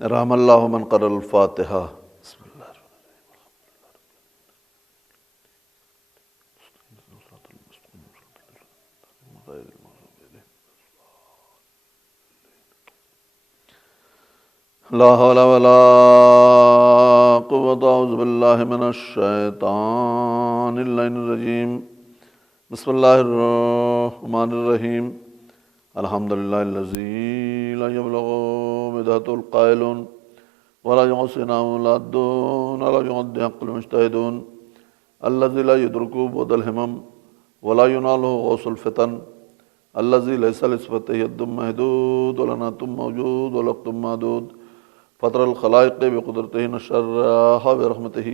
رحم اللہ من قرأ الفاتحہ۔ بسم اللہ لا حول ولا قوة اعوذ باللہ من الشیطان اللعین الرجیم۔ بسم اللہ الرحمن الرحیم۔ الحمدللہ الذی لا یبلغ بدعۃ القائلون ولا یحصی نام العدون ولا یعد حق المجتہدون الذی لا یدرک بعد الہمم ولا ینالہ غوث الفتن الذی لیس لصفتہ ید محدود ولا نعت موجود ولا وقت معدود فطر الخلائق بقدرتہ نشرها برحمتہ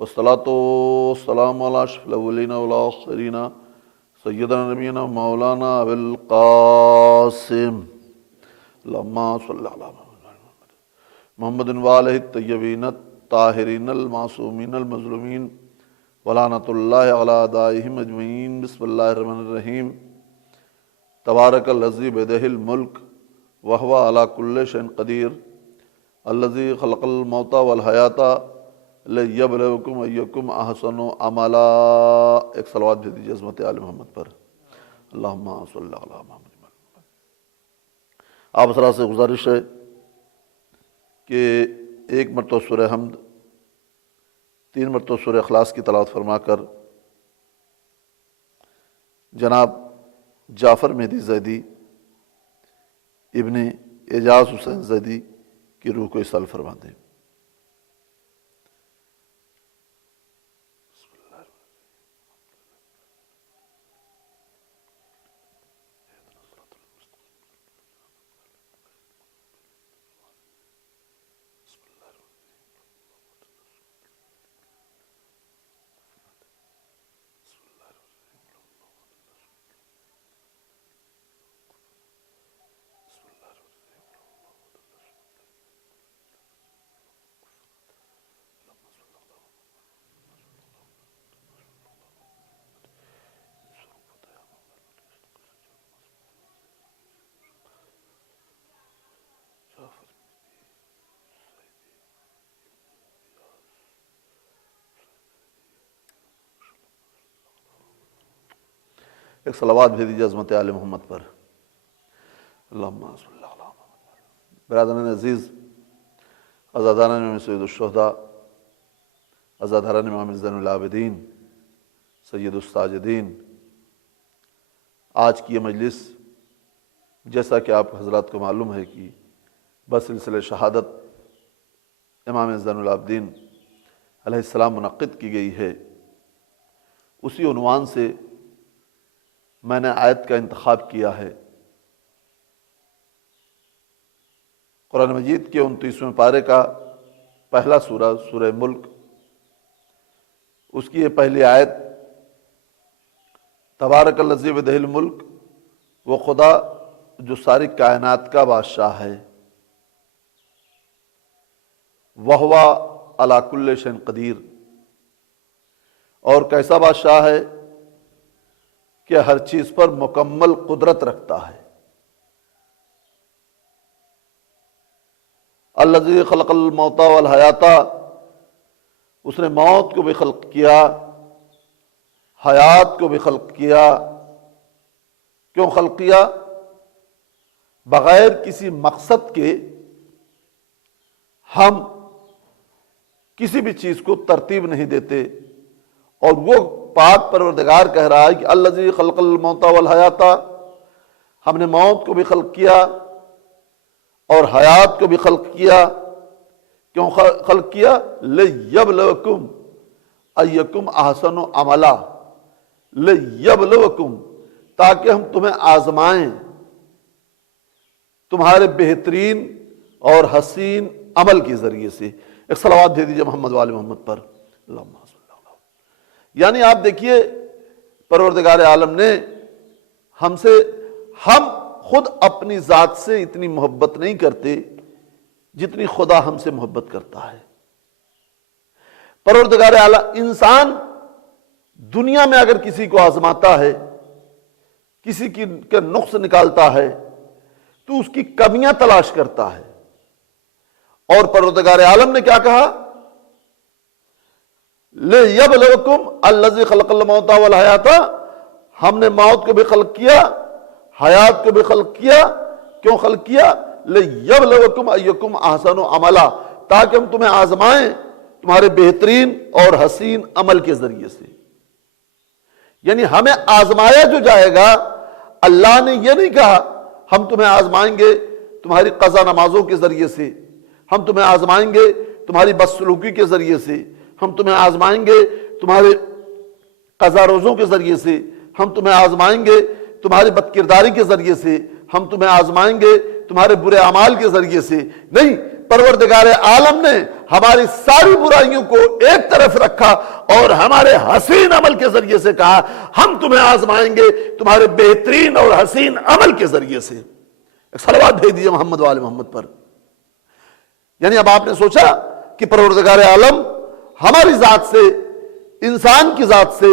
والصلاة والسلام علی اشرف الاولین والآخرین سیدنا نبینا مولانا ابی القاسم اللہم صلی علی محمد وآلہ الطیبین الطاہرین المعصومین المظلومین ولعنۃ اللہ علی اعدائہم اجمعین۔ بسم اللہ الرحمن الرحیم۔ تبارک الذی بیدہ الملک وہو علی کل شیء قدیر الذی خلق الموت والحیاۃ لیبلوکم ایکم احسن عملا۔ ایک صلوات بھیج دیجیے عظمت آل محمد پر، اللہم صلی علی محمد۔ آپ حضرات سے گزارش ہے کہ ایک مرتبہ سورہ حمد، 3 مرتبہ سورہ اخلاص کی تلاوت فرما کر جناب جعفر مہدی زیدی ابن اعجاز حسین زیدی کی روح کو ایصال فرما دیں۔ ایک صلوات بھیج دیجیے عظمت آل محمد پر، اللہم صلی علی محمد۔ برادران عزیز، عزاداران امام سید الشہداء، عزاداران امام زین العابدین، سید الساجدین، آج کی یہ مجلس جیسا کہ آپ حضرات کو معلوم ہے کہ بسلسلہ شہادت امام زین العابدین علیہ السلام منعقد کی گئی ہے، اسی عنوان سے میں نے آیت کا انتخاب کیا ہے۔ قرآن مجید کے 29ویں پارے کا پہلا سورہ، سورہ ملک، اس کی یہ پہلی آیت، تبارک الذی بیدہ الملک، وہ خدا جو ساری کائنات کا بادشاہ ہے، وہو علی کل شیء قدیر، اور کیسا بادشاہ ہے کہ ہر چیز پر مکمل قدرت رکھتا ہے۔ الذی خلق الموت والحیاۃ، اس نے موت کو بھی خلق کیا، حیات کو بھی خلق کیا۔ کیوں خلق کیا؟ بغیر کسی مقصد کے ہم کسی بھی چیز کو ترتیب نہیں دیتے، اور وہ پاک پروردگار کہہ رہا ہے کہ الذی خلق الموت والحیاۃ، ہم نے موت کو بھی خلق کیا اور حیات کو بھی خلق کیا۔ کیوں خلق کیا؟ لیبلوکم ایکم احسن عملا، لیبلوکم، تاکہ ہم تمہیں آزمائیں تمہارے بہترین اور حسین عمل کے ذریعے سے۔ ایک صلوات دے دیجیے محمد وآل محمد پر، اللہم صلی اللہ علیہ وسلم۔ یعنی آپ دیکھیے پروردگار عالم نے ہم سے، ہم خود اپنی ذات سے اتنی محبت نہیں کرتے جتنی خدا ہم سے محبت کرتا ہے۔ پروردگار عالم، انسان دنیا میں اگر کسی کو آزماتا ہے، کسی کے نقص نکالتا ہے، تو اس کی کمیاں تلاش کرتا ہے، اور پروردگار عالم نے کیا کہا؟ لِيَبْلُوَكُمْ الَّذِي خَلَقَ الْمَوْتَ وَالْحَيَاةَ، ہم نے موت کو بھی خلق کیا، حیات کو بھی خلق کیا۔ کیوں خلق کیا؟ لِيَبْلُوَكُمْ أَيُّكُمْ أَحْسَنُ عَمَلًا، تاکہ ہم تمہیں آزمائیں تمہارے بہترین اور حسین عمل کے ذریعے سے۔ یعنی ہمیں آزمایا جو جائے گا، اللہ نے یہ نہیں کہا ہم تمہیں آزمائیں گے تمہاری قضا نمازوں کے ذریعے سے، ہم تمہیں آزمائیں گے تمہاری بدسلوکی کے ذریعے سے، ہم تمہیں آزمائیں گے تمہارے قضا روزوں کے ذریعے سے، ہم تمہیں آزمائیں گے تمہاری بدکرداری کے ذریعے سے، ہم تمہیں آزمائیں گے تمہارے برے اعمال کے ذریعے سے۔ نہیں، پروردگار عالم نے ہماری ساری برائیوں کو ایک طرف رکھا اور ہمارے حسین عمل کے ذریعے سے کہا ہم تمہیں آزمائیں گے تمہارے بہترین اور حسین عمل کے ذریعے سے۔ ایک صلوات بھیج دیجیے محمد وآل محمد پر۔ یعنی اب آپ نے سوچا کہ پروردگار عالم ہماری ذات سے، انسان کی ذات سے،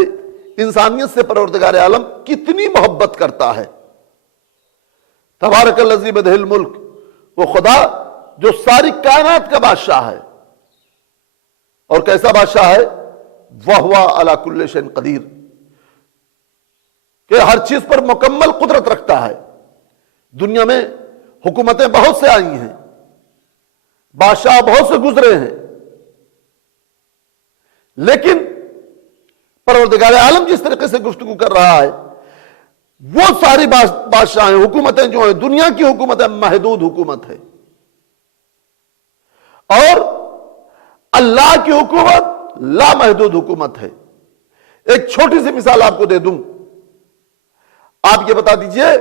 انسانیت سے پروردگار عالم کتنی محبت کرتا ہے۔ تبارک الذی بیدہ الملک، وہ خدا جو ساری کائنات کا بادشاہ ہے، اور کیسا بادشاہ ہے؟ وَهُوَ عَلَى كُلِّ شَيْءٍ قدیر، کہ ہر چیز پر مکمل قدرت رکھتا ہے۔ دنیا میں حکومتیں بہت سے آئی ہیں، بادشاہ بہت سے گزرے ہیں، لیکن پروردگار عالم جس طریقے سے گفتگو کر رہا ہے، وہ ساری بادشاہیں، حکومتیں جو ہیں، دنیا کی حکومتیں محدود حکومت ہے، اور اللہ کی حکومت لامحدود حکومت ہے۔ ایک چھوٹی سی مثال آپ کو دے دوں، آپ یہ بتا دیجئے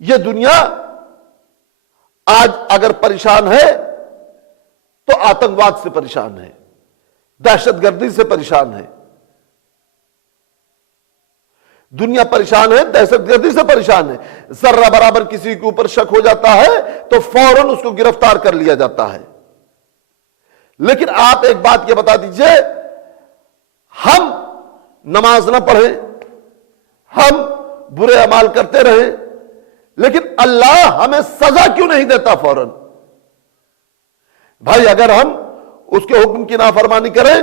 یہ دنیا آج اگر پریشان ہے تو آتنکواد سے پریشان ہے، دہشت گردی سے پریشان ہے۔ دنیا پریشان ہے، دہشت گردی سے پریشان ہے۔ ذرہ برابر کسی کے اوپر شک ہو جاتا ہے تو فوراً اس کو گرفتار کر لیا جاتا ہے۔ لیکن آپ ایک بات یہ بتا دیجئے، ہم نماز نہ پڑھیں، ہم برے اعمال کرتے رہیں، لیکن اللہ ہمیں سزا کیوں نہیں دیتا فوراً؟ بھائی اگر ہم اس کے حکم کی نافرمانی کریں،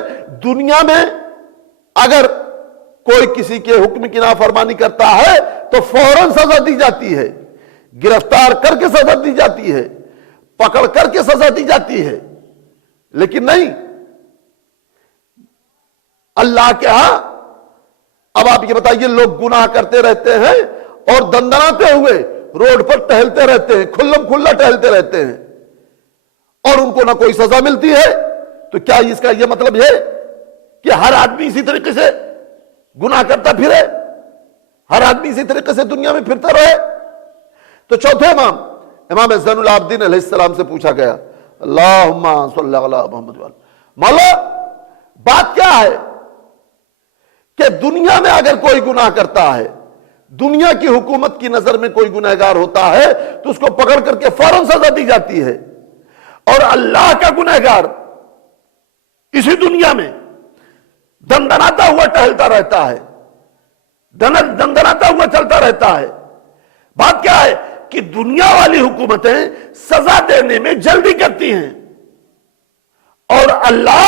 دنیا میں اگر کوئی کسی کے حکم کی نافرمانی کرتا ہے تو فوراً سزا دی جاتی ہے، گرفتار کر کے سزا دی جاتی ہے، پکڑ کر کے سزا دی جاتی ہے۔ لیکن نہیں، اللہ کے ہاں اب آپ یہ بتائیے، لوگ گناہ کرتے رہتے ہیں اور دندناتے ہوئے روڈ پر ٹہلتے رہتے ہیں، کھلم کھلا ٹہلتے رہتے ہیں، اور ان کو نہ کوئی سزا ملتی ہے۔ تو کیا اس کا یہ مطلب ہے کہ ہر آدمی اسی طریقے سے گناہ کرتا پھرے، ہر آدمی اسی طریقے سے دنیا میں پھرتا رہے؟ تو چوتھے امام زین العابدین علیہ السلام سے پوچھا گیا، اللہم صلی علی محمد وآلہ، مولا بات کیا ہے کہ دنیا میں اگر کوئی گناہ کرتا ہے، دنیا کی حکومت کی نظر میں کوئی گنہگار ہوتا ہے تو اس کو پکڑ کر کے فوراً سزا دی جاتی ہے، اور اللہ کا گنہگار اسی دنیا میں دندناتا ہوا ٹہلتا رہتا ہے، دندناتا ہوا چلتا رہتا ہے۔ بات کیا ہے کہ دنیا والی حکومتیں سزا دینے میں جلدی کرتی ہیں، اور اللہ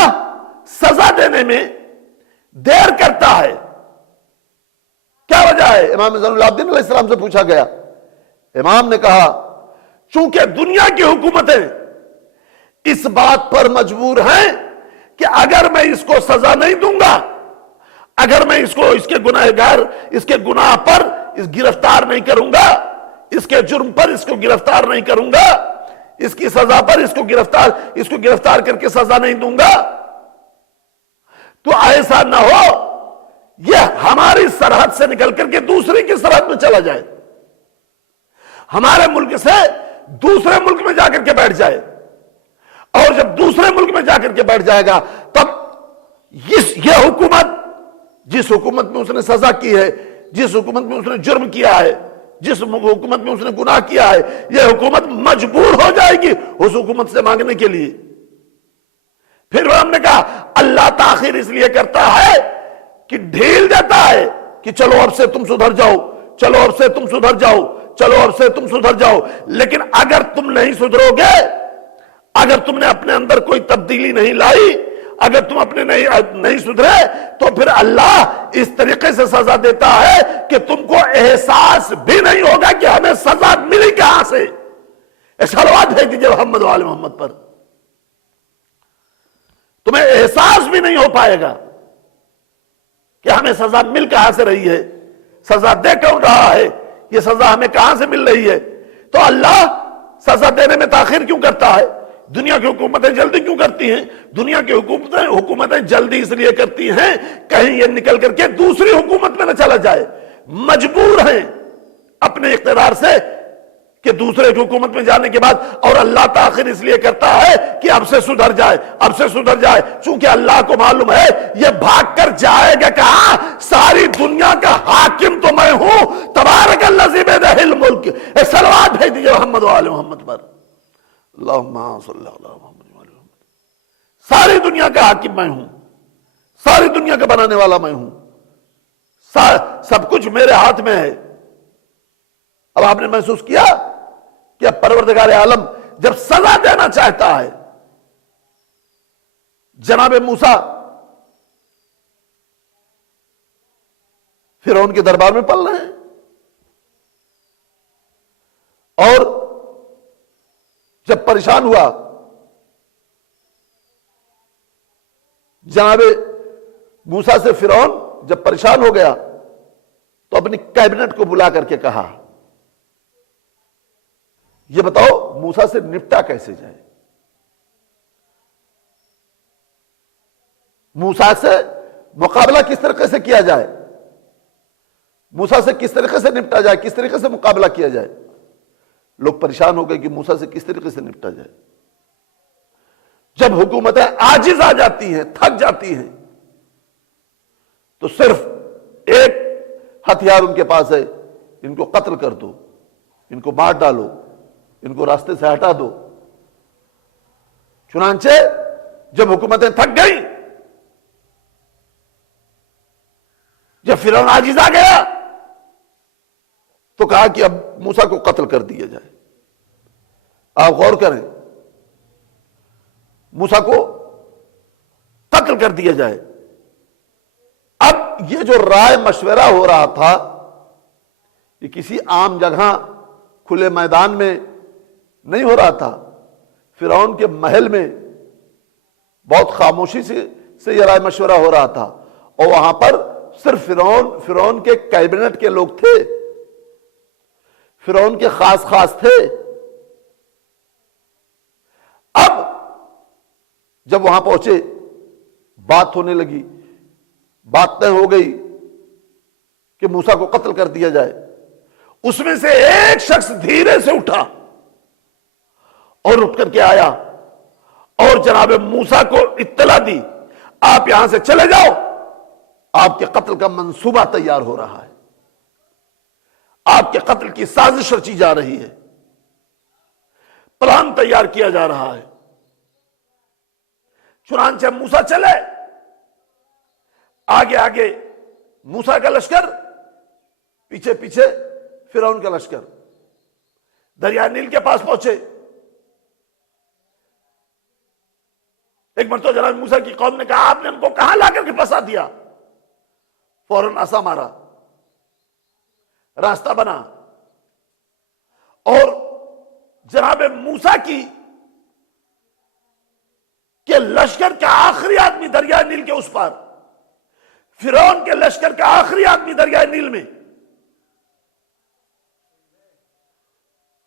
سزا دینے میں دیر کرتا ہے۔ کیا وجہ ہے؟ امام زین العابدین علیہ السلام سے پوچھا گیا، امام نے کہا چونکہ دنیا کی حکومتیں اس بات پر مجبور ہیں کہ اگر میں اس کو سزا نہیں دوں گا، اگر میں اس کو اس کے گناہگار، اس کے گناہ پر اس گرفتار نہیں کروں گا، اس کے جرم پر اس کو گرفتار نہیں کروں گا، اس کی سزا پر اس کو گرفتار کر کے سزا نہیں دوں گا، تو ایسا نہ ہو یہ ہماری سرحد سے نکل کر کے دوسری کی سرحد میں چلا جائے، ہمارے ملک سے دوسرے ملک میں جا کر کے بیٹھ جائے، اور جب دوسرے ملک میں جا کر کے بیٹھ جائے گا تب یہ حکومت، جس حکومت میں اس نے سزا کی ہے، جس حکومت میں اس نے جرم کیا ہے، جس حکومت میں اس نے گناہ کیا ہے، یہ حکومت مجبور ہو جائے گی اس حکومت سے مانگنے کے لیے۔ پھر ہم نے کہا اللہ تاخیر اس لیے کرتا ہے کہ ڈھیل دیتا ہے کہ چلو اب سے تم سدھر جاؤ، چلو اب سے تم سدھر جاؤ، چلو اب سے تم سدھر جاؤ، لیکن اگر تم نہیں سدھرو گے، اگر تم نے اپنے اندر کوئی تبدیلی نہیں لائی، اگر تم اپنے نہیں سدھرے، تو پھر اللہ اس طریقے سے سزا دیتا ہے کہ تم کو احساس بھی نہیں ہوگا کہ ہمیں سزا ملی کہاں سے۔ صلوات بھیج دیجیے محمد وآل محمد پر۔ تمہیں احساس بھی نہیں ہو پائے گا کہ ہمیں سزا مل کہاں سے رہی ہے، سزا دے کون رہا ہے، یہ سزا ہمیں کہاں سے مل رہی ہے۔ تو اللہ سزا دینے میں تاخیر کیوں کرتا ہے؟ دنیا کی حکومتیں جلدی کیوں کرتی ہیں؟ دنیا کی حکومتیں جلدی اس لیے کرتی ہیں کہیں یہ نکل کر کے دوسری حکومت میں نہ چلا جائے، مجبور ہیں اپنے اقتدار سے کہ دوسرے کی حکومت میں جانے کے بعد، اور اللہ تاخیر اس لیے کرتا ہے کہ اب سے سدھر جائے، اب سے سدھر جائے، چونکہ اللہ کو معلوم ہے یہ بھاگ کر جائے گا کہاں؟ ساری دنیا کا حاکم تو میں ہوں، تبارک الذی بیدہ الملک۔ صلوات بھیج دیجیے محمد وآل محمد پر۔ اللہم صلی اللہ علیہ وسلم۔ ساری دنیا کا حاکم میں ہوں، ساری دنیا کا بنانے والا میں ہوں، سب کچھ میرے ہاتھ میں ہے۔ اب آپ نے محسوس کیا کہ اب پروردگار عالم جب سزا دینا چاہتا ہے، جناب موسیٰ فرعون کے دربار میں پل رہے ہیں، اور جب پریشان ہوا جناب موسیٰ سے فرعون، جب پریشان ہو گیا تو اپنی کیبنٹ کو بلا کر کے کہا یہ بتاؤ موسیٰ سے نپٹا کیسے جائے، موسیٰ سے مقابلہ کس طریقے سے کیا جائے، موسیٰ سے کس طریقے سے نپٹا جائے، کس طریقے سے مقابلہ کیا جائے۔ لوگ پریشان ہو گئے کہ موسیٰ سے کس طریقے سے نپٹا جائے۔ جب حکومتیں عاجز آ جاتی ہیں، تھک جاتی ہیں، تو صرف ایک ہتھیار ان کے پاس ہے، ان کو قتل کر دو، ان کو مار ڈالو، ان کو راستے سے ہٹا دو۔ چنانچہ جب حکومتیں تھک گئیں، جب فرعون عاجز آ گیا تو کہا کہ اب موسیٰ کو قتل کر دیا جائے۔ آپ غور کریں، موسیٰ کو قتل کر دیا جائے۔ اب یہ جو رائے مشورہ ہو رہا تھا، یہ کسی عام جگہ کھلے میدان میں نہیں ہو رہا تھا، فرعون کے محل میں بہت خاموشی سے یہ رائے مشورہ ہو رہا تھا، اور وہاں پر صرف فرعون کے کیبنٹ کے لوگ تھے، فرعون کے خاص تھے۔ اب جب وہاں پہنچے، بات ہونے لگی، بات طے ہو گئی کہ موسیٰ کو قتل کر دیا جائے۔ اس میں سے ایک شخص دھیرے سے اٹھا اور اٹھ کر کے آیا اور جناب موسیٰ کو اطلاع دی، آپ یہاں سے چلے جاؤ، آپ کے قتل کا منصوبہ تیار ہو رہا ہے، آپ کے قتل کی سازش رچی جا رہی ہے، پلان تیار کیا جا رہا ہے۔ چنانچہ موسیٰ چلے، آگے آگے موسیٰ کا لشکر، پیچھے پیچھے فرعون کا لشکر۔ دریا نیل کے پاس پہنچے، ایک مرتبہ جناب موسیٰ کی قوم نے کہا آپ نے ہم کو کہاں لا کر کے پھنسا دیا؟ فوراً عصا مارا، راستہ بنا، اور جناب موسیٰ کی کہ لشکر کا آخری آدمی دریا نیل کے اس پار، فرعون کے لشکر کا آخری آدمی دریا نیل میں،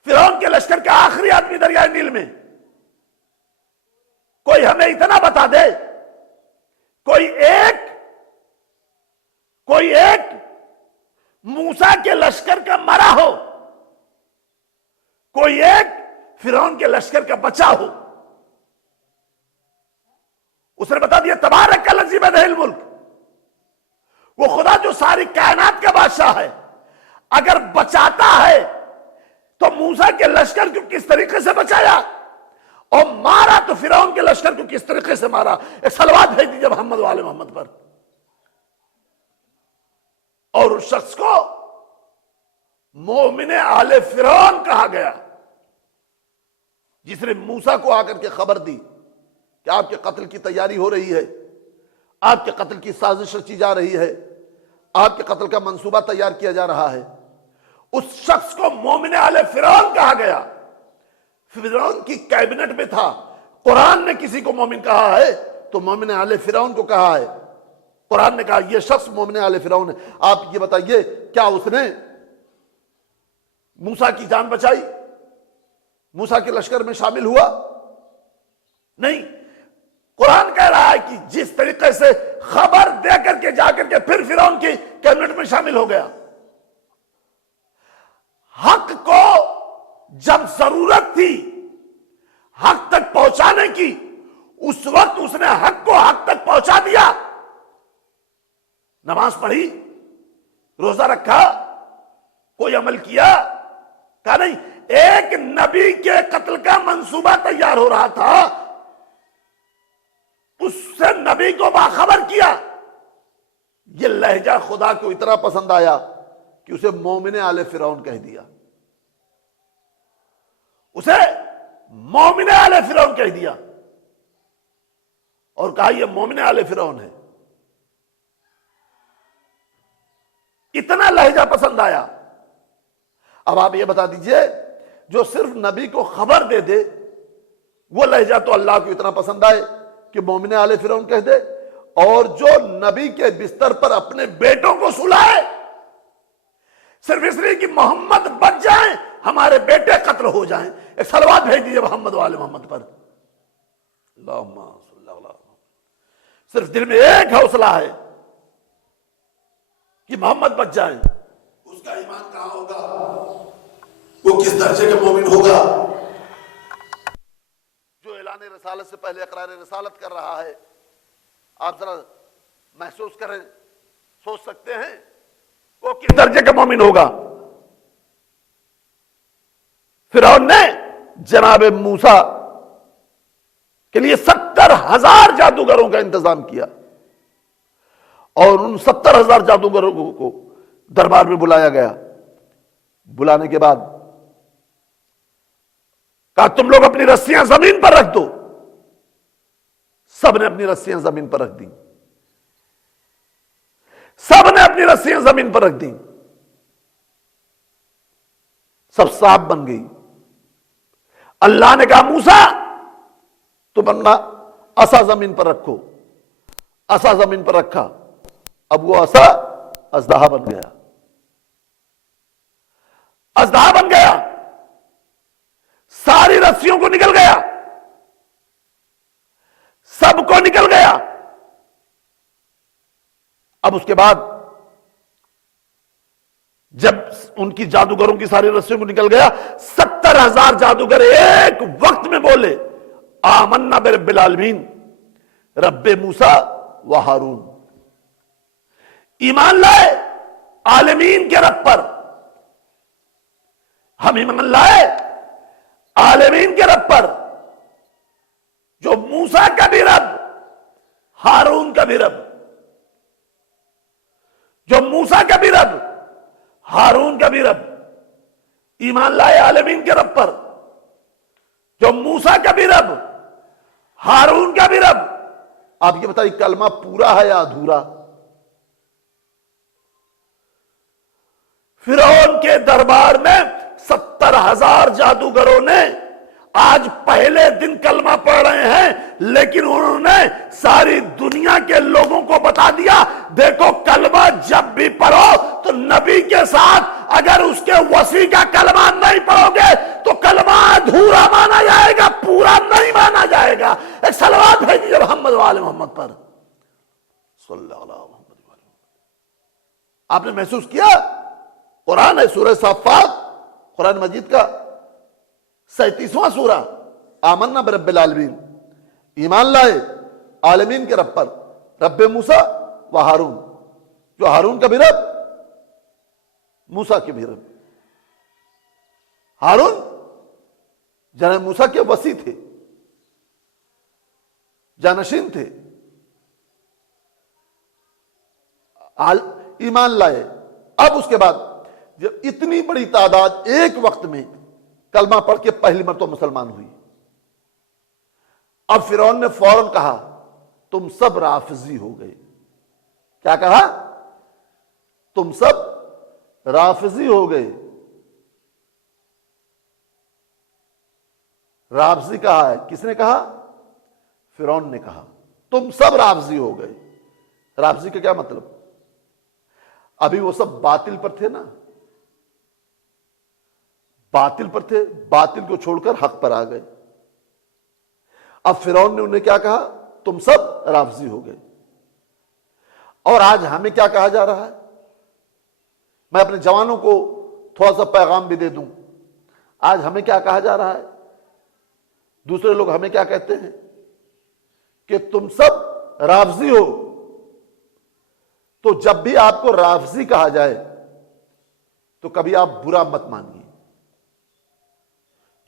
فرعون کے لشکر کا آخری آدمی دریا نیل میں۔ کوئی ہمیں اتنا بتا دے، کوئی ایک موسیٰ کے لشکر کا مرا ہو، کوئی ایک فرعون کے لشکر کا بچا ہو۔ اس نے بتا دیا تبارک الذی بیدہ الملک، وہ خدا جو ساری کائنات کا بادشاہ ہے، اگر بچاتا ہے تو موسیٰ کے لشکر کو کس طریقے سے بچایا، اور مارا تو فرعون کے لشکر کو کس طریقے سے مارا۔ ایک صلوات بھیج دیجیے محمد وآل محمد پر۔ اور اس شخص کو مومن آل فرعون کہا گیا۔ جس نے موسیٰ کو آ کر کے خبر دی کہ آپ کے قتل کی تیاری ہو رہی ہے، آپ کے قتل کی سازش رچی جا رہی ہے، آپ کے قتل کا منصوبہ تیار کیا جا رہا ہے، اس شخص کو مومن آل فرعون کہا گیا۔ فرعون کی کیبنٹ میں تھا۔ قرآن نے کسی کو مومن کہا ہے تو مومن آل فرعون کو کہا ہے۔ قرآن نے کہا یہ شخص مومن آل فرعون ہے۔ آپ یہ بتائیے کیا اس نے موسیٰ کی جان بچائی؟ موسیٰ کے لشکر میں شامل ہوا؟ نہیں۔ قرآن کہہ رہا ہے کہ جس طریقے سے خبر دے کر کے جا کر کے پھر فرعون کی کیبنٹ میں شامل ہو گیا۔ حق کو جب ضرورت تھی حق تک پہنچانے کی، اس وقت اس نے حق کو حق تک پہنچا دیا۔ نماز پڑھی، روزہ رکھا، کوئی عمل کیا؟ کہا نہیں۔ ایک نبی کے قتل کا منصوبہ تیار ہو رہا تھا، اس سے نبی کو باخبر کیا۔ یہ لہجہ خدا کو اتنا پسند آیا کہ اسے مومن آل فرعون کہہ دیا، اسے مومن آل فرعون کہہ دیا اور کہا یہ مومن آل فرعون ہے۔ اتنا لہجہ پسند آیا۔ اب آپ یہ بتا دیجئے جو صرف نبی کو خبر دے دے وہ لہجہ تو اللہ کو اتنا پسند آئے کہ مومن آل فرعون کہہ دے، اور جو نبی کے بستر پر اپنے بیٹوں کو سلائے صرف اس لیے کہ محمد بچ جائیں، ہمارے بیٹے قتل ہو جائیں، ایک صلوات بھیج دیجئے محمد والے محمد پر، اللہم صلی اللہ علیہ وسلم۔ صرف دل میں ایک حوصلہ ہے کہ محمد بچ جائیں۔ اس کا ایمان کہاں ہوگا؟ وہ کس درجے کا مومن ہوگا؟ جو اعلان رسالت سے پہلے اقرار رسالت کر رہا ہے، آپ ذرا محسوس کریں، سوچ سکتے ہیں وہ کس درجے کا مومن ہوگا؟ فرعون نے جناب موسیٰ کے لیے 70,000 جادوگروں کا انتظام کیا، اور ان 70,000 جادوگروں کو دربار میں بلایا گیا۔ بلانے کے بعد کہا تم لوگ اپنی رسیاں زمین پر رکھ دو۔ سب نے اپنی رسیاں زمین پر رکھ دی، سب نے اپنی رسیاں زمین پر رکھ دی، سب صاف بن گئی۔ اللہ نے کہا موسیٰ تم اپنا عصا زمین پر رکھو۔ عصا زمین پر رکھا، اب وہ عصا اژدہا بن گیا، اژدہا بن گیا، ساری رسیوں کو نکل گیا، سب کو نکل گیا۔ اب اس کے بعد جب ان کی جادوگروں کی ساری رسیوں کو نکل گیا، 70,000 جادوگر ایک وقت میں بولے آمنا برب العالمین رب موسیٰ و ہارون، ایمان لائے عالمین کے رب پر۔ ہم ایمان لائے عالمین کے رب پر، جو موسیٰ کا بھی رب، ہارون کا بھی رب، جو موسیٰ کا بھی رب، ہارون کا بھی رب۔ ایمان لائے عالمین کے رب پر، جو موسیٰ کا بھی رب، ہارون کا بھی رب۔ آپ یہ بتائیے کلمہ پورا ہے یا ادھورا؟ فرعون کے دربار میں 70,000 جادوگروں نے آج پہلے دن کلمہ پڑھ رہے ہیں، لیکن انہوں نے ساری دنیا کے لوگوں کو بتا دیا دیکھو کلمہ جب بھی پڑھو تو نبی کے ساتھ اگر اس کے وصی کا کلمہ نہیں پڑھو گے تو کلمہ ادھورا مانا جائے گا، پورا نہیں مانا جائے گا۔ ایک صلوات بھیجیے محمد والے محمد پر صلی اللہ علیہ وسلم۔ آپ نے محسوس کیا؟ قرآن ہے سورہ صافات، قرآن مجید کا 37واں سورہ، آمنا برب العالمین، ایمان لائے عالمین کے رب پر، رب موسیٰ و ہارون، جو ہارون کا بھی رب، موسیٰ کے بھی رب۔ ہارون جناب موسیٰ کے وصی تھے، جانشین تھے۔ ایمان لائے۔ اب اس کے بعد جب اتنی بڑی تعداد ایک وقت میں کلمہ پڑھ کے پہلی مرتبہ مسلمان ہوئی، اب فرعون نے فوراً کہا تم سب رافضی ہو گئے. کیا کہا؟ تم سب رافضی ہو گئے. رافضی کہا ہے، کس نے کہا؟ فرعون نے کہا تم سب رافضی ہو گئے. رافضی کا کیا مطلب؟ ابھی وہ سب باطل پر تھے نا، باطل پر تھے، باطل کو چھوڑ کر حق پر آ گئے. اب فرعون نے انہیں کیا کہا؟ تم سب رافضی ہو گئے. اور آج ہمیں کیا کہا جا رہا ہے؟ میں اپنے جوانوں کو تھوڑا سا پیغام بھی دے دوں. آج ہمیں کیا کہا جا رہا ہے؟ دوسرے لوگ ہمیں کیا کہتے ہیں کہ تم سب رافضی ہو. تو جب بھی آپ کو رافضی کہا جائے تو کبھی آپ برا مت مانیے.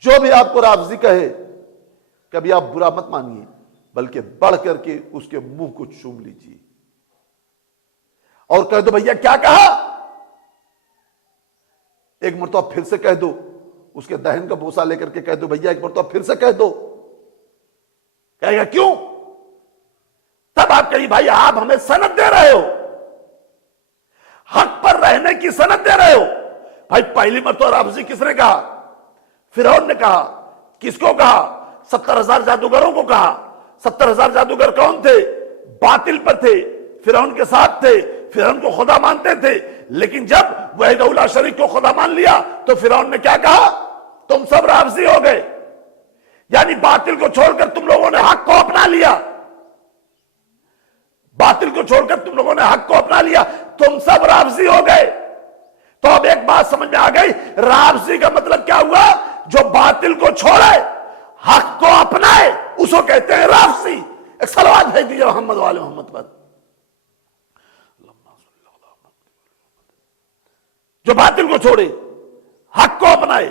جو بھی آپ کو رافضی کہے کبھی آپ برا مت مانیے، بلکہ بڑھ کر کے اس کے منہ کو چوم لیجیے اور کہہ دو بھیا کیا کہا. ایک مرتبہ پھر سے کہہ دو، اس کے دہن کا بوسہ لے کر کے کہہ دو بھیا ایک مرتبہ پھر سے کہہ دو. کہے گا کیوں؟ تب آپ کہیں بھائی آپ ہمیں سند دے رہے ہو، حق پر رہنے کی سند دے رہے ہو. بھائی پہلی مرتبہ رافضی کس نے کہا؟ فرعون نے کہا. کس کو کہا؟ 70,000 جادوگروں کو کہا. 70,000 جادوگر کون تھے؟ باطل پر تھے، فرعون کے ساتھ تھے، فرعون کو خدا مانتے تھے. لیکن جب وحدہ لا شریک کو خدا مان لیا تو فرعون نے کیا کہا؟ تم سب رافضی ہو گئے. یعنی باطل کو چھوڑ کر تم لوگوں نے حق کو اپنا لیا. باطل کو چھوڑ کر تم لوگوں نے حق کو اپنا لیا، تم سب رافضی ہو گئے. تو اب ایک بات سمجھ میں آ گئی، رافضی کا مطلب کیا ہوا؟ جو باطل کو چھوڑے حق کو اپنائے اس کو کہتے ہیں رافضی. ایک صلوات بھیج دیجیے محمد والے محمد پر. جو باطل کو چھوڑے حق کو اپنائے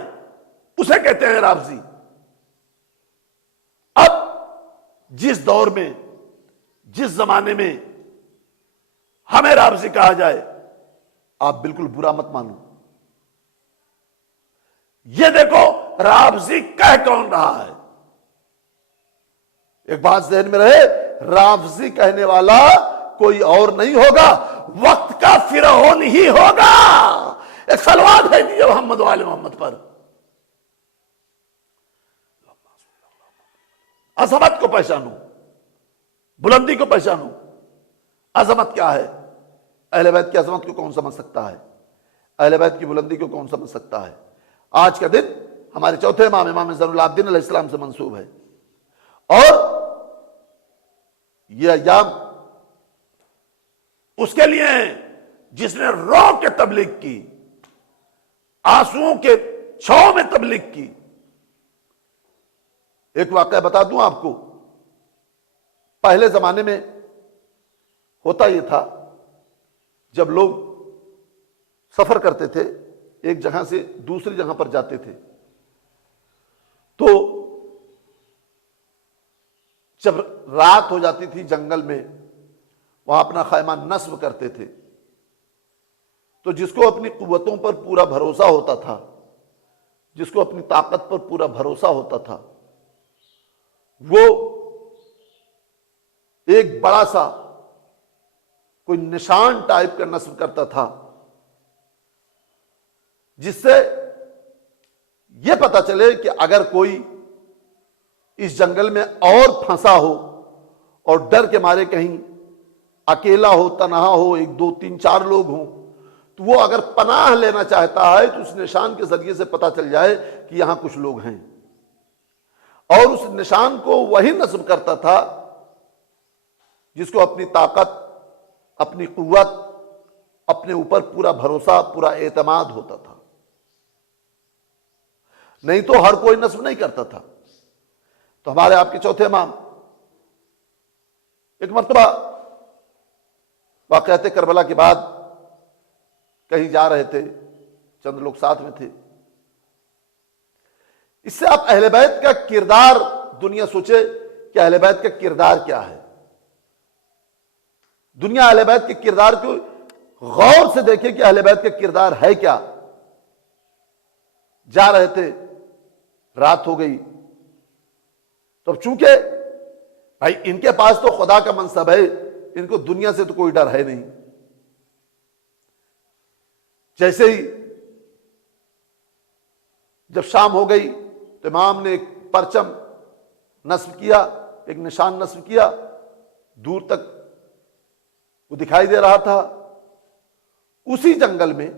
اسے کہتے ہیں رافضی. اب جس دور میں، جس زمانے میں ہمیں رافضی کہا جائے آپ بالکل برا مت مانو. یہ دیکھو رافضی کہہ کون رہا ہے. ایک بات ذہن میں رہے، رافضی کہنے والا کوئی اور نہیں ہوگا، وقت کا فرعون ہی ہوگا. ایک صلوات ہے دیجیے محمد والے محمد پر. عظمت کو پہچانو، بلندی کو پہچانو. عظمت کیا ہے؟ اہل بیت کی عظمت کو کون سمجھ سکتا ہے؟ اہل بیت کی بلندی کو کون سمجھ سکتا ہے؟ آج کا دن ہمارے چوتھے امام، امام زین العابدین علیہ السلام سے منسوب ہے. اور یہ ایام اس کے لیے ہیں جس نے رو کے تبلیغ کی، آنسوؤں کے چھاؤں میں تبلیغ کی. ایک واقعہ بتا دوں آپ کو. پہلے زمانے میں ہوتا یہ تھا، جب لوگ سفر کرتے تھے ایک جگہ سے دوسری جگہ پر جاتے تھے تو جب رات ہو جاتی تھی جنگل میں وہاں اپنا خیمہ نصب کرتے تھے. تو جس کو اپنی قوتوں پر پورا بھروسہ ہوتا تھا، جس کو اپنی طاقت پر پورا بھروسہ ہوتا تھا، وہ ایک بڑا سا کوئی نشان ٹائپ کا نصب کرتا تھا جس سے یہ پتا چلے کہ اگر کوئی اس جنگل میں اور پھنسا ہو اور ڈر کے مارے کہیں اکیلا ہو، تنہا ہو، 1 2 3 4 لوگ ہوں، تو وہ اگر پناہ لینا چاہتا ہے تو اس نشان کے ذریعے سے پتا چل جائے کہ یہاں کچھ لوگ ہیں. اور اس نشان کو وہی نصب کرتا تھا جس کو اپنی طاقت، اپنی قوت، اپنے اوپر پورا بھروسہ، پورا اعتماد ہوتا تھا. نہیں تو ہر کوئی نصب نہیں کرتا تھا. تو ہمارے آپ کے چوتھے امام ایک مرتبہ واقعات کربلا کے بعد کہیں جا رہے تھے، چند لوگ ساتھ میں تھے. اس سے آپ اہل بیت کا کردار دنیا سوچے کہ اہل بیت کا کردار کیا ہے. دنیا اہل بیت کے کردار کو غور سے دیکھے کہ اہل بیت کا کردار ہے کیا. جا رہے تھے، رات ہو گئی. تو چونکہ بھائی ان کے پاس تو خدا کا منصب ہے، ان کو دنیا سے تو کوئی ڈر ہے نہیں۔ جیسے ہی جب شام ہو گئی تو امام نے ایک پرچم نصب کیا، ایک نشان نصب کیا، دور تک وہ دکھائی دے رہا تھا۔ اسی جنگل میں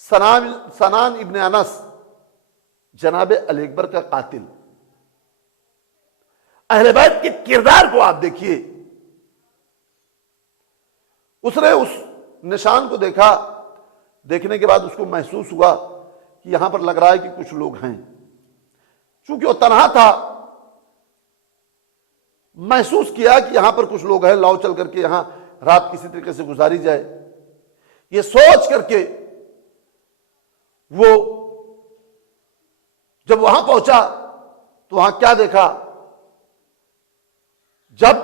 سنان ابن انس، جناب علی اکبر کا قاتل، اہل بیت کے کردار کو آپ دیکھیے، اس نے اس نشان کو دیکھا، دیکھنے کے بعد اس کو محسوس ہوا کہ یہاں پر لگ رہا ہے کہ کچھ لوگ ہیں۔ چونکہ وہ تنہا تھا، محسوس کیا کہ یہاں پر کچھ لوگ ہیں، لاؤ چل کر کے یہاں رات کسی طریقے سے گزاری جائے۔ یہ سوچ کر کے وہ جب وہاں پہنچا تو وہاں کیا دیکھا؟ جب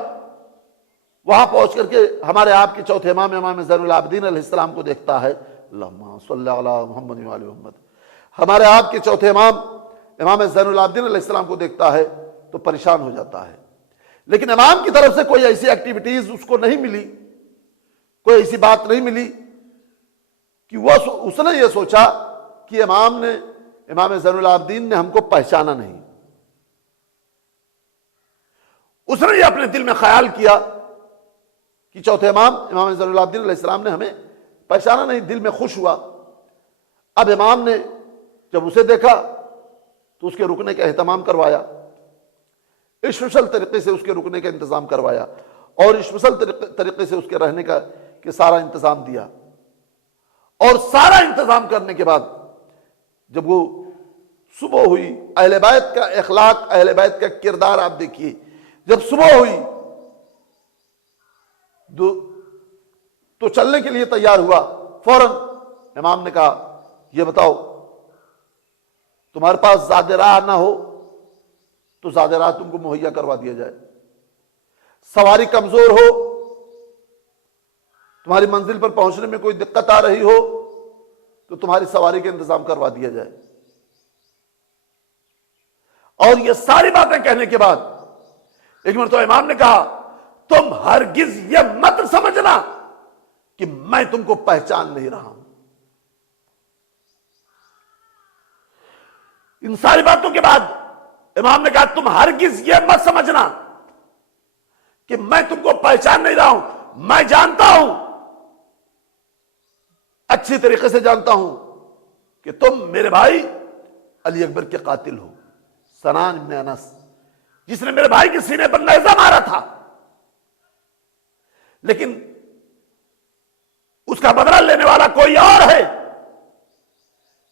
وہاں پہنچ کر کے ہمارے آپ کے چوتھے امام، امام زین العابدین علیہ السلام کو دیکھتا ہے، اللہم صلی علی محمد وعلی محمد، ہمارے آپ کے چوتھے امام، امام زین العابدین علیہ السلام کو دیکھتا ہے تو پریشان ہو جاتا ہے۔ لیکن امام کی طرف سے کوئی ایسی ایکٹیویٹیز اس کو نہیں ملی، کوئی ایسی بات نہیں ملی کہ اس نے یہ سوچا کہ امام زین العابدین نے ہم کو پہچانا نہیں۔ اس نے یہ اپنے دل میں خیال کیا کہ چوتھے امام، امام زین العابدین علیہ السلام نے ہمیں پہچانا نہیں، دل میں خوش ہوا۔ اب امام نے جب اسے دیکھا تو اس کے رکنے کا اہتمام کروایا، اسپیشل طریقے سے اس کے رکنے کا انتظام کروایا، اور اسپیشل طریقے سے اس کے رہنے کا کہ سارا انتظام دیا۔ اور سارا انتظام کرنے کے بعد جب وہ صبح ہوئی، اہل بیت کا اخلاق، اہل بیت کا کردار آپ دیکھیے، جب صبح ہوئی تو چلنے کے لیے تیار ہوا، فوراً امام نے کہا یہ بتاؤ تمہارے پاس زاد راہ نہ ہو تو زاد راہ تم کو مہیا کروا دیا جائے، سواری کمزور ہو، تمہاری منزل پر پہنچنے میں کوئی دقت آ رہی ہو تو تمہاری سواری کا انتظام کروا دیا جائے۔ اور یہ ساری باتیں کہنے کے بعد ایک مرتبہ امام نے کہا تم ہرگز یہ مت سمجھنا کہ میں تم کو پہچان نہیں رہا ہوں۔ ان ساری باتوں کے بعد امام نے کہا تم ہرگز یہ مت سمجھنا کہ میں تم کو پہچان نہیں رہا ہوں، میں جانتا ہوں، اچھی طریقے سے جانتا ہوں کہ تم میرے بھائی علی اکبر کے قاتل ہو، سنان ابن انس، جس نے میرے بھائی کے سینے پر نیزہ مارا تھا، لیکن اس کا بدلہ لینے والا کوئی اور ہے۔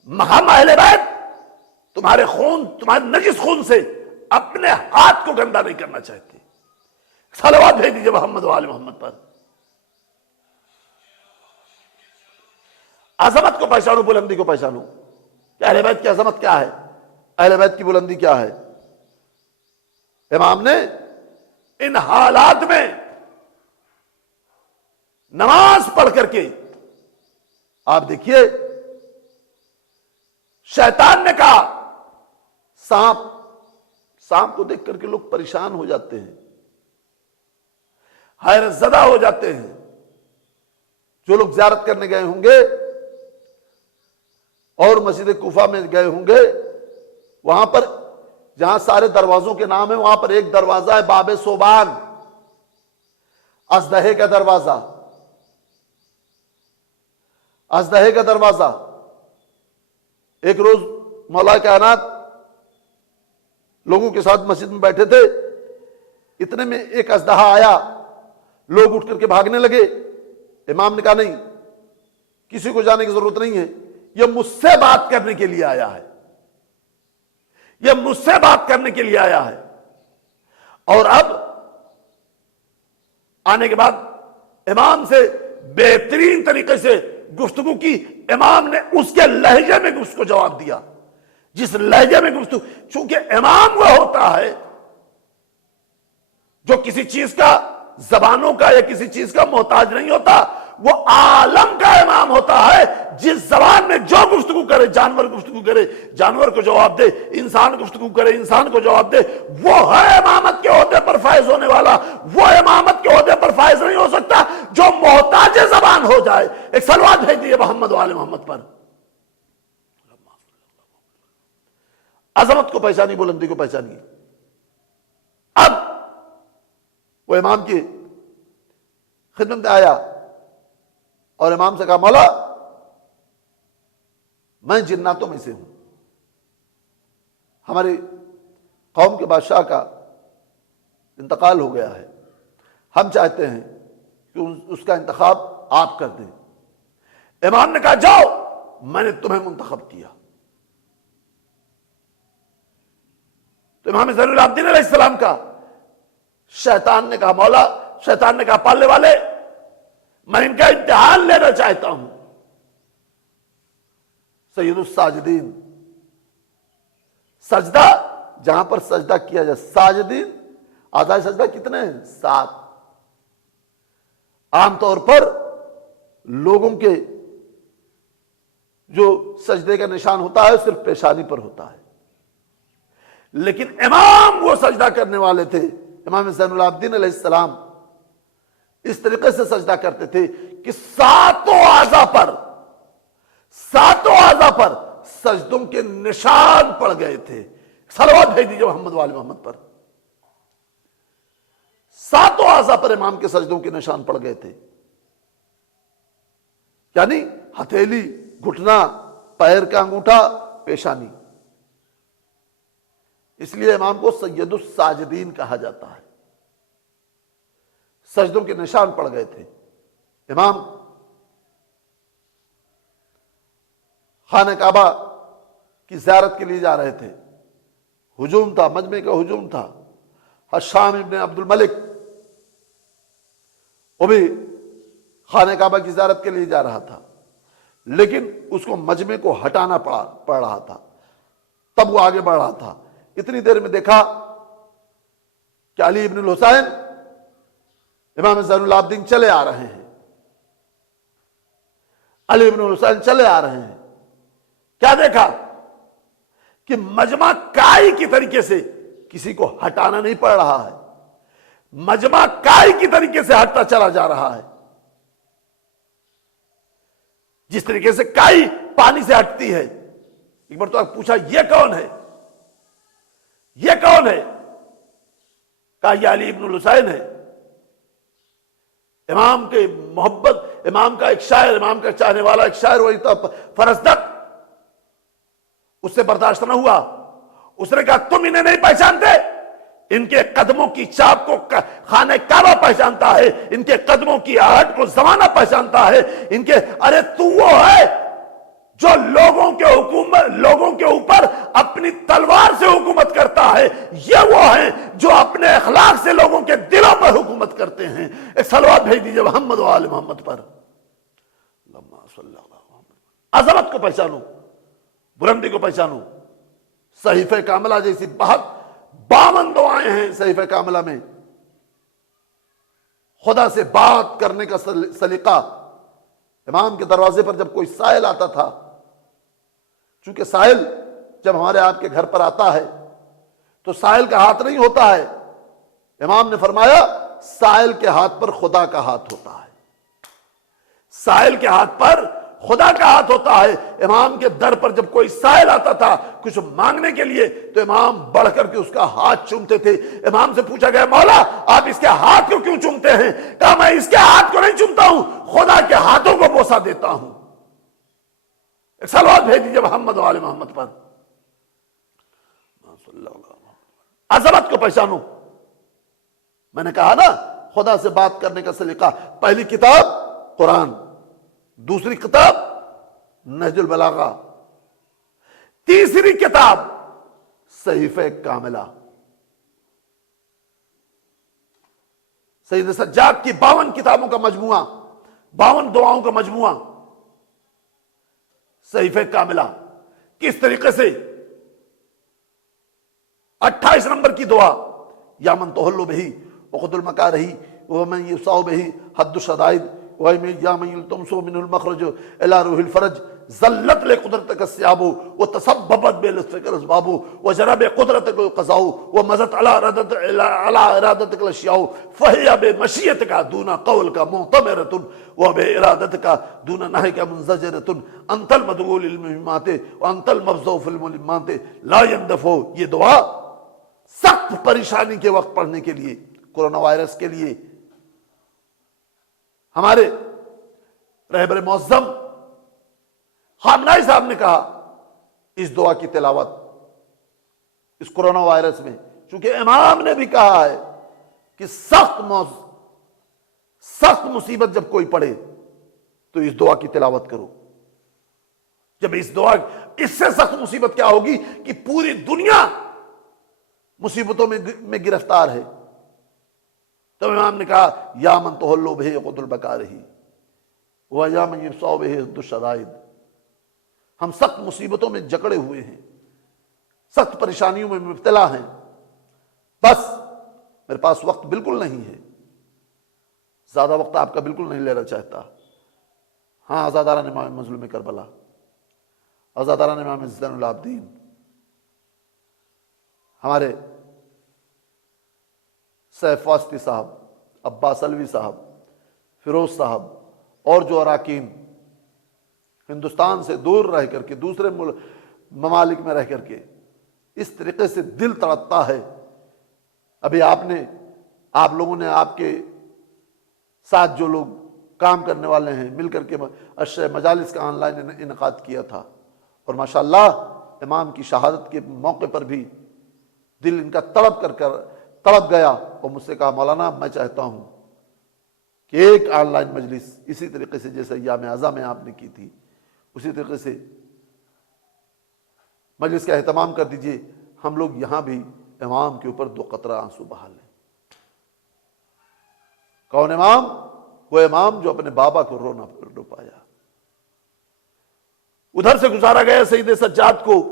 ہم اہل بیت تمہارے خون، تمہارے نجس خون سے اپنے ہاتھ کو گندا نہیں کرنا چاہتے۔ صلوات بھیج دیجیے محمد و آل محمد پر۔ عظمت کو پہچانو، بلندی کو پہچانو کہ اہل بیت کی عظمت کیا ہے، اہل بیت کی بلندی کیا ہے۔ امام نے ان حالات میں نماز پڑھ کر کے آپ دیکھیے، شیطان نے کہا سانپ کو دیکھ کر کے لوگ پریشان ہو جاتے ہیں، حیرت زدہ ہو جاتے ہیں۔ جو لوگ زیارت کرنے گئے ہوں گے اور مسجد کوفہ میں گئے ہوں گے، وہاں پر جہاں سارے دروازوں کے نام ہیں، وہاں پر ایک دروازہ ہے باب صوبان، ازدہے کا دروازہ، ازدہے کا دروازہ۔ ایک روز مولا کائنات لوگوں کے ساتھ مسجد میں بیٹھے تھے، اتنے میں ایک ازدہا آیا، لوگ اٹھ کر کے بھاگنے لگے۔ امام نے کہا نہیں، کسی کو جانے کی ضرورت نہیں ہے، یہ مجھ سے بات کرنے کے لیے آیا ہے، یہ مجھ سے بات کرنے کے لیے آیا ہے۔ اور اب آنے کے بعد امام سے بہترین طریقے سے گفتگو کی، امام نے اس کے لہجے میں اس کو جواب دیا، جس لہجے میں گفتگو، چونکہ امام وہ ہوتا ہے جو کسی چیز کا، زبانوں کا یا کسی چیز کا محتاج نہیں ہوتا، وہ عالم کا امام ہوتا ہے، جس زبان میں جو گفتگو کرے، جانور گفتگو کرے جانور کو جواب دے، انسان گفتگو کرے انسان کو جواب دے، وہ ہے امامت کے عہدے پر فائز ہونے والا۔ وہ امامت کے عہدے پر فائز نہیں ہو سکتا جو محتاج زبان ہو جائے۔ ایک صلوات بھیج دیے محمد وآل محمد پر۔ عظمت کو پہچانی، بلندی کو پہچانی۔ اب وہ امام کی خدمت میں آیا اور امام سے کہا مولا میں جناتوں میں سے ہوں، ہماری قوم کے بادشاہ کا انتقال ہو گیا ہے، ہم چاہتے ہیں کہ اس کا انتخاب آپ کر دیں۔ امام نے کہا جاؤ، میں نے تمہیں منتخب کیا۔ تو امام زین العابدین علیہ السلام کا شیطان نے کہا مولا، شیطان نے کہا پالنے والے میں ان کا امتحان لینا چاہتا ہوں۔ سید الساجدین، سجدہ جہاں پر سجدہ کیا جائے، ساجدین اعضائے سجدہ کتنے ہیں؟ 7۔ عام طور پر لوگوں کے جو سجدے کا نشان ہوتا ہے صرف پیشانی پر ہوتا ہے، لیکن امام وہ سجدہ کرنے والے تھے۔ امام زین العابدین علیہ السلام اس طریقے سے سجدہ کرتے تھے کہ ساتوں اعضاء پر سجدوں کے نشان پڑ گئے تھے۔ صلوات بھیج دیجیے محمد وآل محمد پر۔ ساتوں اعضاء پر امام کے سجدوں کے نشان پڑ گئے تھے، یعنی ہتھیلی، گھٹنا، پیر کا انگوٹھا، پیشانی۔ اس لیے امام کو سید الساجدین کہا جاتا ہے۔ سجدوں کے نشان پڑ گئے تھے۔ امام خانہ کعبہ کی زیارت کے لیے جا رہے تھے، ہجوم تھا، مجمع کا ہجوم تھا۔ حشام ابن عبد الملک وہ بھی خانہ کعبہ کی زیارت کے لیے جا رہا تھا، لیکن اس کو مجمع کو ہٹانا پڑ رہا تھا، تب وہ آگے بڑھ رہا تھا۔ اتنی دیر میں دیکھا کہ علی ابن الحسین امام زین العابدین چلے آ رہے ہیں، علی ابن الحسین چلے آ رہے ہیں۔ کیا دیکھا کہ مجمع کائی کی طریقے سے کسی کو ہٹانا نہیں پڑ رہا ہے، مجمع کائی کی طریقے سے ہٹتا چلا جا رہا ہے، جس طریقے سے کائی پانی سے ہٹتی ہے۔ ایک بار تو آپ پوچھا یہ کون ہے، یہ کون ہے؟ کہا یہ علی ابن الحسین ہے، امام کے محبت، امام کا ایک شاعر، امام کا چاہنے والا ایک شاعر، وہی تھا فرزدق۔ اس سے برداشت نہ ہوا، اس نے کہا تم انہیں نہیں پہچانتے؟ ان کے قدموں کی چاپ کو خانہ کعبہ پہچانتا ہے، ان کے قدموں کی آہٹ کو زمانہ پہچانتا ہے، ان کے ارے تو وہ ہے جو لوگوں کے اوپر اپنی تلوار سے حکومت کرتا ہے، یہ وہ ہیں جو اپنے اخلاق سے لوگوں کے دلوں پر حکومت کرتے ہیں۔ ایک صلوات بھیج دیجئے محمد و آل محمد پر۔ عظمت کو پہچانو، بلندی کو پہچانو۔ صحیفہ کاملہ جیسی 52 دعائیں ہیں صحیفہ کاملہ میں۔ خدا سے بات کرنے کا سلیقہ۔ امام کے دروازے پر جب کوئی سائل آتا تھا، چونکہ سائل جب ہمارے آپ کے گھر پر آتا ہے تو سائل کا ہاتھ نہیں ہوتا ہے، امام نے فرمایا سائل کے ہاتھ پر خدا کا ہاتھ ہوتا ہے، سائل کے ہاتھ پر خدا کا ہاتھ ہوتا ہے۔ امام کے در پر جب کوئی سائل آتا تھا کچھ مانگنے کے لیے تو امام بڑھ کر کے اس کا ہاتھ چومتے تھے۔ امام سے پوچھا گیا مولا آپ اس کے ہاتھ کو کیوں چومتے ہیں؟ کہا میں اس کے ہاتھ کو نہیں چومتا ہوں، خدا کے ہاتھوں کو بوسہ دیتا ہوں۔ ایک صلوات بھیج دیجیے محمد و آل محمد پر۔ عظمت کو پہچانو۔ میں نے کہا نا خدا سے بات کرنے کا سلیقہ۔ پہلی کتاب قرآن، دوسری کتاب نہج البلاغہ، تیسری کتاب صحیفہ کاملہ۔ سید سجاد کی 52 کتابوں کا مجموعہ، 52 دعاؤں کا مجموعہ صحیفہ کاملہ۔ کس طریقے سے 28 نمبر کی دعا، یا من تحل بہی وقت المکارہی ومن یسع بہی حد الشدائد وَإِمْ أَيَّامٍ يَلْتَمِسُوا مِنْهُ الْمَخْرَجُ إِلَى رُوحِ الْفَرْجِ ذلت لقدرتك الثياب وتسببت بلطفك الأسباب وجرى بقدرتك القضاء ومزت على إرادتك الأشياء فهي بمشيتك دون قولك معتمرة وبإرادتك دون نهيك منزجرة أنت المدعو للمهمات وأنت المبذول في الملمات لا يندفع. یہ دعا سخت پریشانی کے وقت پڑھنے کے لیے، کورونا وائرس کے لیے، ہمارے رہبر معظم خامنائی صاحب نے کہا اس دعا کی تلاوت اس کورونا وائرس میں، چونکہ امام نے بھی کہا ہے کہ سخت مصیبت جب کوئی پڑے تو اس دعا کی تلاوت کرو. جب اس سے سخت مصیبت کیا ہوگی کہ پوری دنیا مصیبتوں میں گرفتار ہے. تو امام نے کہا یا من تحلو بہ عقد البکارہ و یا من یبصع بہ عد الشدائد. ہم سخت مصیبتوں میں جکڑے ہوئے ہیں، سخت پریشانیوں میں مبتلا ہیں، بس میرے پاس وقت بالکل نہیں ہے، زیادہ وقت آپ کا بالکل نہیں لینا چاہتا. ہاں، آزاداران امام مظلوم کربلا، آزاداران امام زین العابدین، ہمارے سیف واسطی صاحب، عباس علوی صاحب، فیروز صاحب اور جو اراکین ہندوستان سے دور رہ کر کے دوسرے ممالک میں رہ کر کے اس طریقے سے دل تڑپتا ہے. ابھی آپ لوگوں نے آپ کے ساتھ جو لوگ کام کرنے والے ہیں مل کر کے مجالس کا آن لائن انعقاد کیا تھا، اور ماشاءاللہ امام کی شہادت کے موقع پر بھی دل ان کا تڑپ گیا اور مجھ سے کہا مولانا میں چاہتا ہوں کہ ایک آن لائن مجلس اسی طریقے سے جیسے ایام اعزاء میں آپ نے کی تھی اسی طریقے سے مجلس کا اہتمام کر دیجئے. ہم لوگ یہاں بھی امام کے اوپر 2 قطرہ آنسو بہا لیں. کون امام؟ وہ امام جو اپنے بابا کو رو پایا. ادھر سے گزارا گیا سید سجاد کو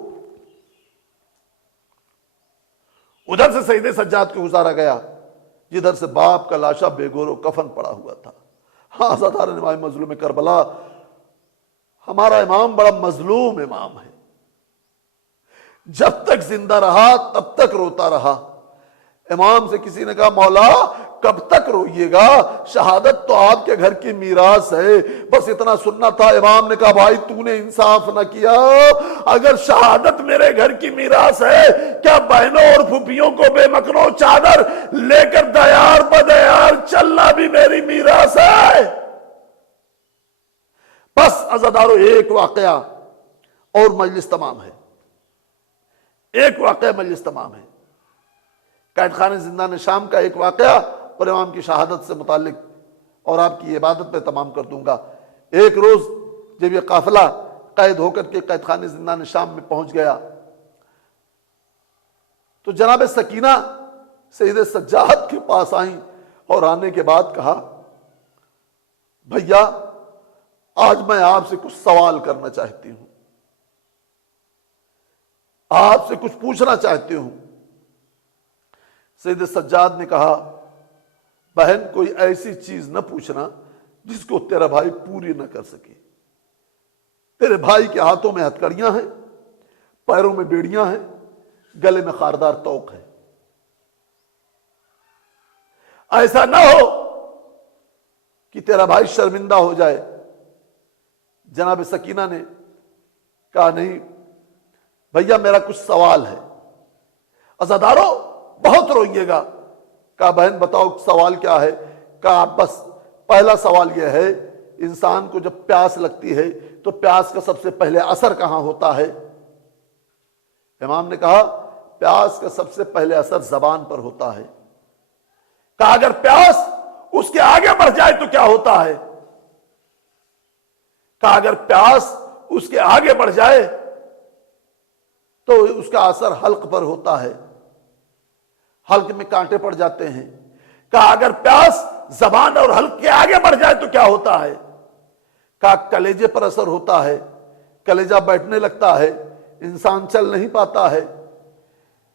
گزارا گیا جدھر سے باپ کا لاشا بے گور و کفن پڑا ہوا تھا. ہاں، آزاداران امام مظلوم کربلا، ہمارا امام بڑا مظلوم امام ہے. جب تک زندہ رہا تب تک روتا رہا. امام سے کسی نے کہا مولا کب تک روئیے گا، شہادت تو آپ کے گھر کی میراث ہے، بس اتنا سننا تھا. امام نے کہا بھائی تو نے انصاف نہ کیا، اگر شہادت میرے گھر کی میراث ہے کیا بہنوں اور پھوپھیوں کو بے مکنوں چادر لے کر دیار بدیار چلنا بھی میری میراث ہے؟ بس عزادارو ایک واقعہ اور مجلس تمام ہے. قید خانہ زندان شام کا ایک واقعہ اور امام کی شہادت سے متعلق اور آپ کی عبادت پہ تمام کر دوں گا. ایک روز جب یہ قافلہ قید ہو کر کے قید خانہ زندان شام میں پہنچ گیا تو جناب سکینہ سید سجاد کے پاس آئیں اور آنے کے بعد کہا بھیا آج میں آپ سے کچھ سوال کرنا چاہتی ہوں، آپ سے کچھ پوچھنا چاہتی ہوں. سید سجاد نے کہا بہن کوئی ایسی چیز نہ پوچھنا جس کو تیرا بھائی پوری نہ کر سکے. تیرے بھائی کے ہاتھوں میں ہتھکڑیاں ہیں، پیروں میں بیڑیاں ہیں، گلے میں خاردار توق ہے. ایسا نہ ہو کہ تیرا بھائی شرمندہ ہو جائے. جناب سکینہ نے کہا نہیں بھیا میرا کچھ سوال ہے. عزادارو بہت روئیے گا. کہا بہن بتاؤ سوال کیا ہے؟ کہا بس پہلا سوال یہ ہے انسان کو جب پیاس لگتی ہے تو پیاس کا سب سے پہلے اثر کہاں ہوتا ہے؟ امام نے کہا پیاس کا سب سے پہلے اثر زبان پر ہوتا ہے. کہا اگر پیاس اس کے آگے بڑھ جائے تو کیا ہوتا ہے؟ کہا اگر پیاس اس کے آگے بڑھ جائے تو اس کا اثر حلق پر ہوتا ہے، حلق میں کانٹے پڑ جاتے ہیں. کہا اگر پیاس زبان اور حلق کے آگے بڑھ جائے تو کیا ہوتا ہے؟ کہا کلیجے پر اثر ہوتا ہے، کلیجہ بیٹھنے لگتا ہے، انسان چل نہیں پاتا ہے.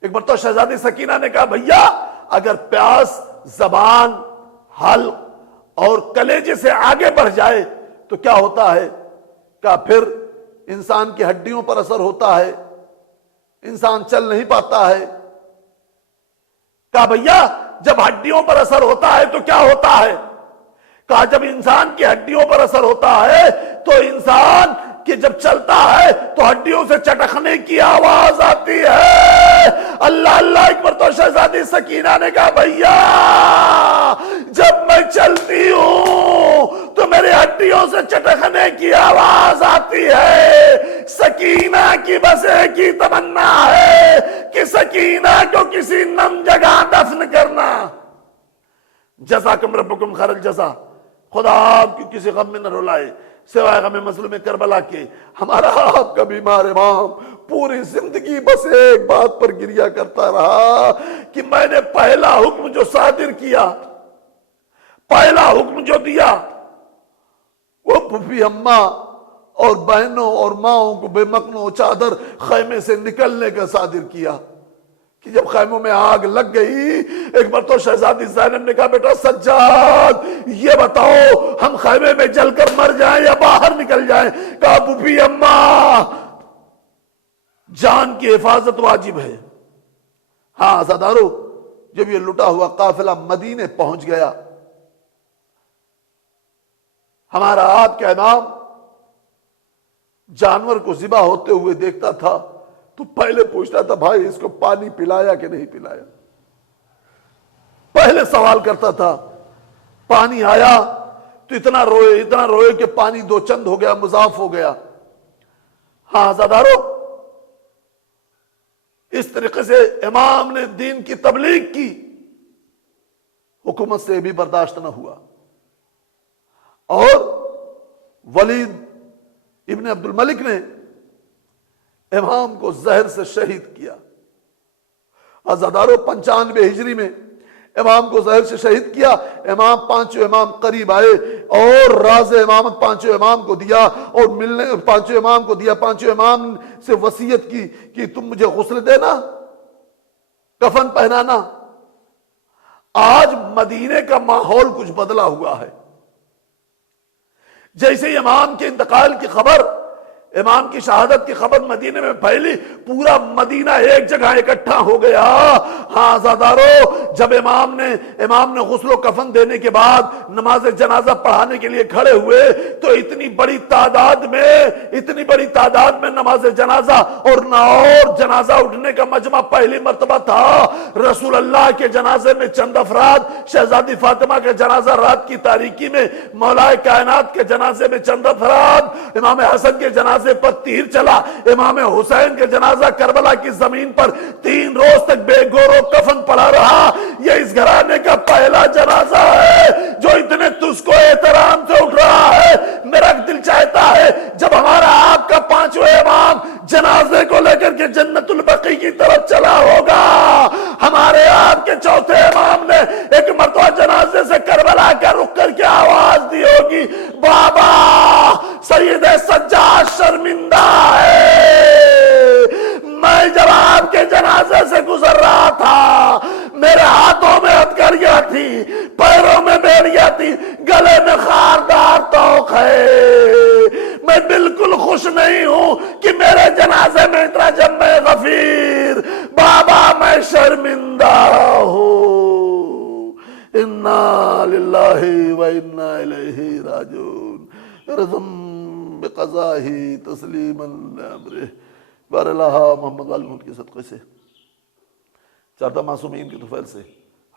ایک مرتبہ شہزادی سکینہ نے کہا بھیا اگر پیاس زبان، حلق اور کلیجے سے آگے بڑھ جائے تو کیا ہوتا ہے؟ کہ پھر انسان کی ہڈیوں پر اثر ہوتا ہے، انسان چل نہیں پاتا ہے۔ کہا بھیا جب ہڈیوں پر اثر ہوتا ہے تو کیا ہوتا ہے؟ کہا جب انسان کی ہڈیوں پر اثر ہوتا ہے تو انسان کہ جب چلتا ہے تو ہڈیوں سے چٹکنے کی آواز آتی ہے۔ اللہ اللہ اکبر۔ تو شہزادی سکینہ نے کہا بھیا جب میں چلتی ہوں تو میری ہڈیوں سے چٹکنے کی آواز آتی ہے۔ سکینہ کی بس ایک ہی تمنا ہے کہ سکینہ کو کسی نم جگہ دفن کرنا۔ جزاکم ربکم خیر الجزا۔ خدا آپ کی کسی غم میں نہ رلائے سوائے غم مظلوم کربلا کے۔ ہمارا آپ کا بیمار امام پوری زندگی بس ایک بات پر گریا کرتا رہا کہ میں نے پہلا حکم جو صادر کیا، پہلا حکم جو دیا، وہ پھوپھی اماں اور بہنوں اور ماؤں کو بے مکنوں چادر خیمے سے نکلنے کا صادر کیا کہ جب خیموں میں آگ لگ گئی، ایک بار تو شہزادی زینب نے کہا بیٹا سجاد یہ بتاؤ ہم خیمے میں جل کر مر جائیں یا باہر نکل جائیں؟ کہا پھوپھی اماں جان کی حفاظت واجب ہے۔ ہاں عزادارو، جب یہ لٹا ہوا قافلہ مدینے پہنچ گیا، ہمارا آپ کا امام جانور کو ذبح ہوتے ہوئے دیکھتا تھا تو پہلے پوچھتا تھا بھائی اس کو پانی پلایا کہ نہیں پلایا؟ پہلے سوال کرتا تھا۔ پانی آیا تو اتنا روئے کہ پانی دو چند ہو گیا، مضاف ہو گیا۔ ہاں عزادارو، اس طریقے سے امام نے دین کی تبلیغ کی، حکومت سے بھی برداشت نہ ہوا، اور ولید ابن عبد الملک نے امام کو زہر سے شہید کیا۔ عزادارو 95 ہجری میں امام کو زہر سے شہید کیا۔ امام پانچوں امام قریب آئے اور راز امامت پانچوں امام کو دیا، اور ملنے پانچوں امام کو دیا۔ پانچوں امام سے وصیت کی کہ تم مجھے غسل دینا، کفن پہنانا۔ آج مدینے کا ماحول کچھ بدلا ہوا ہے۔ جیسے ہی امام کے انتقال کی خبر، امام کی شہادت کی خبر مدینے میں پھیلی، پورا مدینہ ایک جگہ اکٹھا ہو گیا۔ ہاں عزادارو، جب امام نے غسل و کفن دینے کے بعد نماز جنازہ پڑھانے کے لیے کھڑے ہوئے تو اتنی بڑی تعداد میں نماز جنازہ اور جنازہ اٹھنے کا مجمع پہلی مرتبہ تھا۔ رسول اللہ کے جنازے میں چند افراد، شہزادی فاطمہ کے جنازہ رات کی تاریکی میں، مولا کائنات کے جنازے میں چند افراد، امام حسن کے جنازے پر تیر چلا، امام حسین کے جنازہ کربلا کی زمین پر 3 روز تک بے گورو کفن پڑا رہا۔ یہ اس گھرانے کا پہلا جنازہ ہے جو اتنے تجھ کو احترام سے اٹھ رہا ہے۔ میرا دل چاہتا ہے جب ہمارا آپ کا پانچویں امام جنازے کو لے کر کے جنت البقیع کی طرف چلا ہوگا، ہمارے آپ کے چوتھے امام نے ایک مرتبہ جنازے سے کربلا کا رخ کر کے آواز دی ہوگی، بابا سید سجاد شرمندہ ہے۔ میں جب آپ کے جنازے سے گزر رہا تھا، میرے ہاتھوں میں ہتھکڑیاں تھی، پیروں میں بیڑیاں تھی، گلے میں خاردار توق ہے۔ میں بالکل خوش نہیں ہوں کہ میرے جنازے میں اتنا جم غفیر، بابا میں شرمندہ ہوں۔ انا للہ و انا الیہ راجعون۔ رضم بقضاہی تسلیما لامرہ۔ بار اللہ محمد والمحمد کے صدقے سے، چارتہ معصومین کی طفیل سے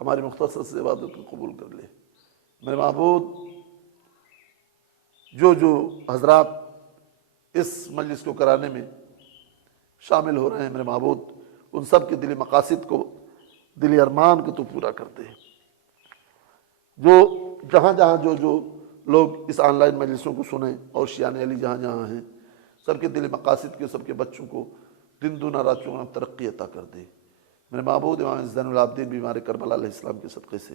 ہماری مختصر سے عبادت کو قبول کر لے۔ میرے معبود، جو حضرات اس مجلس کو کرانے میں شامل ہو رہے ہیں، میرے معبود ان سب کے دلی مقاصد کو، دلی ارمان کو تو پورا کرتے ہیں۔ جو جہاں جو لوگ اس آن لائن مجلسوں کو سنیں اور شیان علی جہاں ہیں، سب کے دلی مقاصد کے، سب کے بچوں کو دن دونا رات چوگنا ترقی عطا کر دے۔ میرے معبود امام زین العابدین بیمار کربلا علیہ السلام کے صدقے سے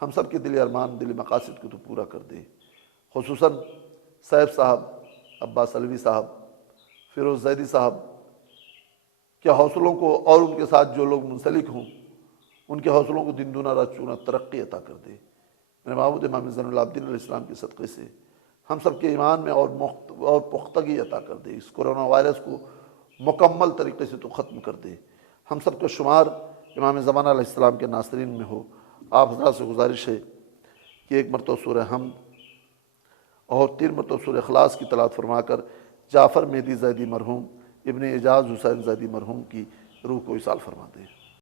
ہم سب کے دلی ارمان، دلی مقاصد کو تو پورا کر دے۔ خصوصاً صاحب صاحب، عباس علوی صاحب، فیروز زیدی صاحب کے حوصلوں کو، اور ان کے ساتھ جو لوگ منسلک ہوں ان کے حوصلوں کو دن دونا رات چوگنا ترقی عطا کر دے۔ میرے معبود امام زین العابدین علیہ السلام کے صدقے سے ہم سب کے ایمان میں اور پختگی عطا کر دے، اس کرونا وائرس کو مکمل طریقے سے تو ختم کر دے، ہم سب کا شمار امام زمانہ علیہ السلام کے ناصرین میں ہو۔ آپ حضرات سے گزارش ہے کہ 1 مرتبہ سورہ حمد اور 3 مرتبہ سورہ اخلاص کی تلاوت فرما کر جعفر مہدی زیدی مرحوم، ابن اعجاز حسین زیدی مرحوم کی روح کو ایصال فرما دیں۔